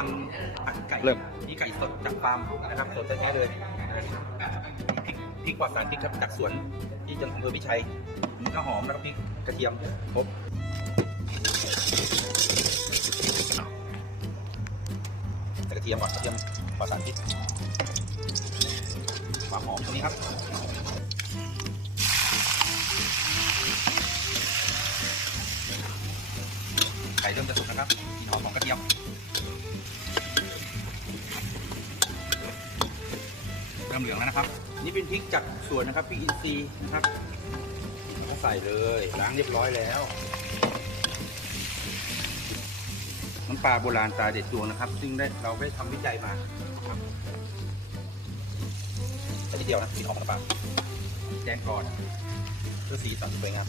ทำผัดไก่เริ่ม นี่ไก่สดจากฟาร์มนะครับสดแท้ๆเลยพริกพริกปลอดสารพิษครับจากสวนที่จังหวัดอำเภอพิชัยมีข้าวหอมแล้วก็พริกกระเทียมครบใส่กระเทียมก่อนกระเทียมปลอดสารพิษความหอมตรงนี้ครับไก่เริ่มจะสุกนะครับกลิ่นหอมของกระเทียม เริ่มเหลืองแล้วนะครับ นี่เป็นพริกจากสวนนะครับพริกอินทรีย์นะครับก็ใส่เลยล้างเรียบร้อยแล้วน้ำปลาโบราณตาเด็ดดวงนะครับ ซึ่งได้เราได้ทำวิจัยมาครับแค่ทีเดียวนะกลินหอองน้ำปลาแจ้งก่อนเพื่อสีสันสวยงาม